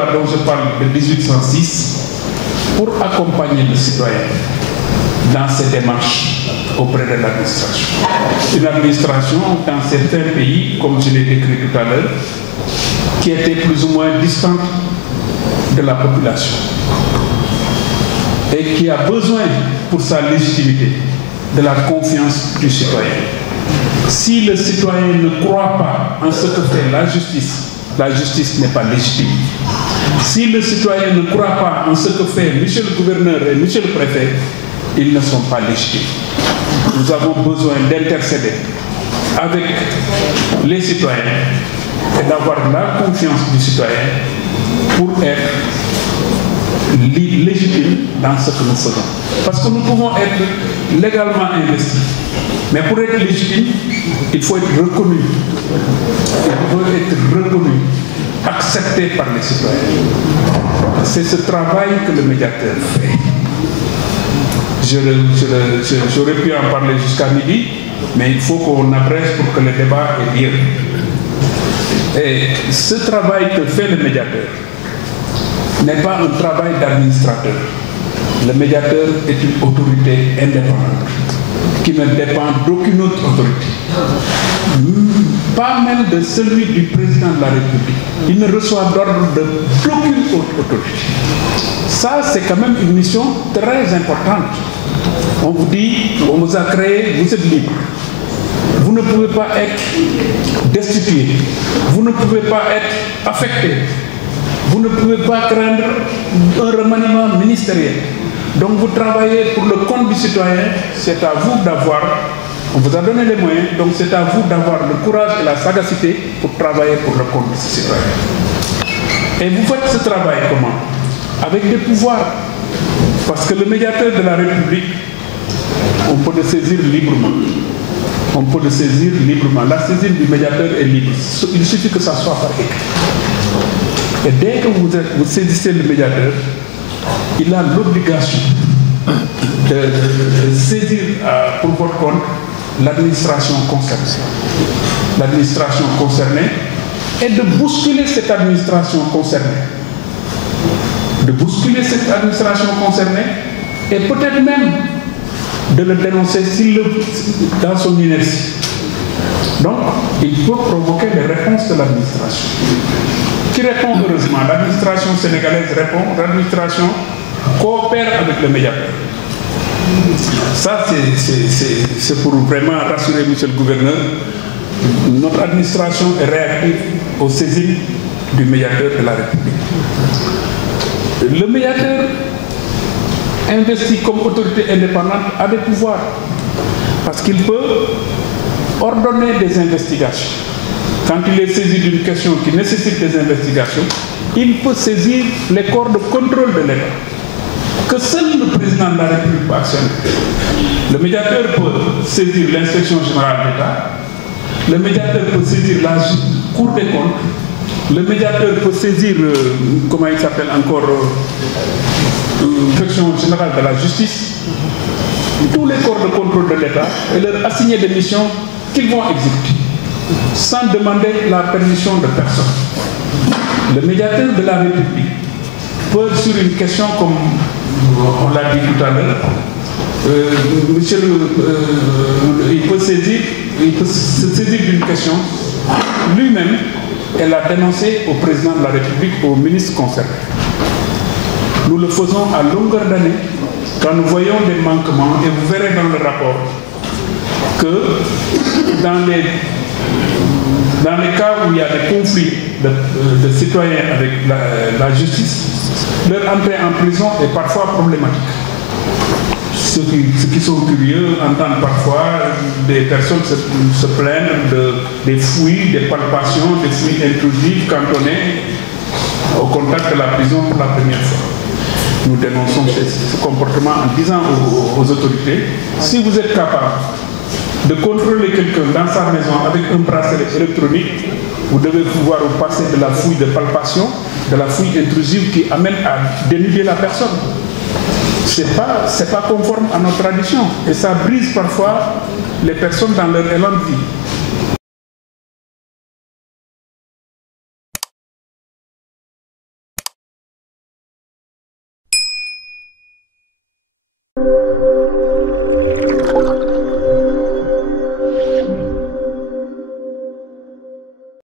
loi dont je parle de 1806 pour accompagner le citoyen dans ses démarches auprès de l'administration. Une administration dans certains pays, comme je l'ai décrit tout à l'heure, qui était plus ou moins distante de la population et qui a besoin pour sa légitimité de la confiance du citoyen. Si le citoyen ne croit pas en ce que fait la justice n'est pas légitime. Si le citoyen ne croit pas en ce que fait monsieur le gouverneur et monsieur le préfet, ils ne sont pas légitimes. Nous avons besoin d'intercéder avec les citoyens et d'avoir la confiance du citoyen pour être légitime dans ce que nous faisons. Parce que nous pouvons être légalement investis. Mais pour être légitime, il faut être reconnu. Il faut être reconnu, accepté par les citoyens. C'est ce travail que le médiateur fait. J'aurais pu en parler jusqu'à midi, mais il faut qu'on abrège pour que le débat ait lieu. Et ce travail que fait le médiateur n'est pas un travail d'administrateur. Le médiateur est une autorité indépendante qui ne dépend d'aucune autre autorité. Pas même de celui du président de la République. Il ne reçoit d'ordre d'aucune autre autorité. Ça, c'est quand même une mission très importante. On vous dit, on vous a créé, vous êtes libre. Vous ne pouvez pas être destitué. Vous ne pouvez pas être affecté. Vous ne pouvez pas craindre un remaniement ministériel. Donc vous travaillez pour le compte du citoyen, c'est à vous d'avoir, on vous a donné les moyens, donc c'est à vous d'avoir le courage et la sagacité pour travailler pour le compte du citoyen. Et vous faites ce travail comment? Avec des pouvoirs. Parce que le médiateur de la République, on peut le saisir librement. On peut le saisir librement. La saisine du médiateur est libre. Il suffit que ça soit par écrit. Et dès que vous saisissez le médiateur, il a l'obligation de saisir pour votre compte l'administration concernée. L'administration concernée et de bousculer cette administration concernée. De bousculer cette administration concernée et peut-être même de le dénoncer dans son inertie. Donc, il peut provoquer des réponses de l'administration. Qui répond heureusement? L'administration sénégalaise répond, l'administration coopère avec le médiateur. Ça, c'est pour vraiment rassurer monsieur le gouverneur. Notre administration est réactive aux saisines du médiateur de la République. Le médiateur, investi comme autorité indépendante, a des pouvoirs. Parce qu'il peut ordonner des investigations. Quand il est saisi d'une question qui nécessite des investigations, il peut saisir les corps de contrôle de l'État, que seul le président de la République peut actionner. Le médiateur peut saisir l'inspection générale d'État, le médiateur peut saisir la Cour des comptes, le médiateur peut saisir, comment il s'appelle encore, l'inspection générale de la justice, tous les corps de contrôle de l'État et leur assigner des missions qu'ils vont exécuter, sans demander la permission de personne. Le médiateur de la République peut, sur une question comme on l'a dit tout à l'heure, il peut se saisir d'une question lui-même et la dénoncer au président de la République, au ministre concerné. Nous le faisons à longueur d'année quand nous voyons des manquements, et vous verrez dans le rapport que dans les cas où il y a des conflits de citoyens avec la justice, leur entrée en prison est parfois problématique. Ceux qui sont curieux entendent parfois des personnes se plaindre des fouilles, des palpations, des fouilles intrusives quand on est au contact de la prison pour la première fois. Nous dénonçons ce comportement en disant aux autorités, si vous êtes capable de contrôler quelqu'un dans sa maison avec un bracelet électronique, vous devez pouvoir vous passer de la fouille de palpation, de la fouille intrusive qui amène à dénuder la personne. Ce n'est pas conforme à notre tradition et ça brise parfois les personnes dans leur élan de vie.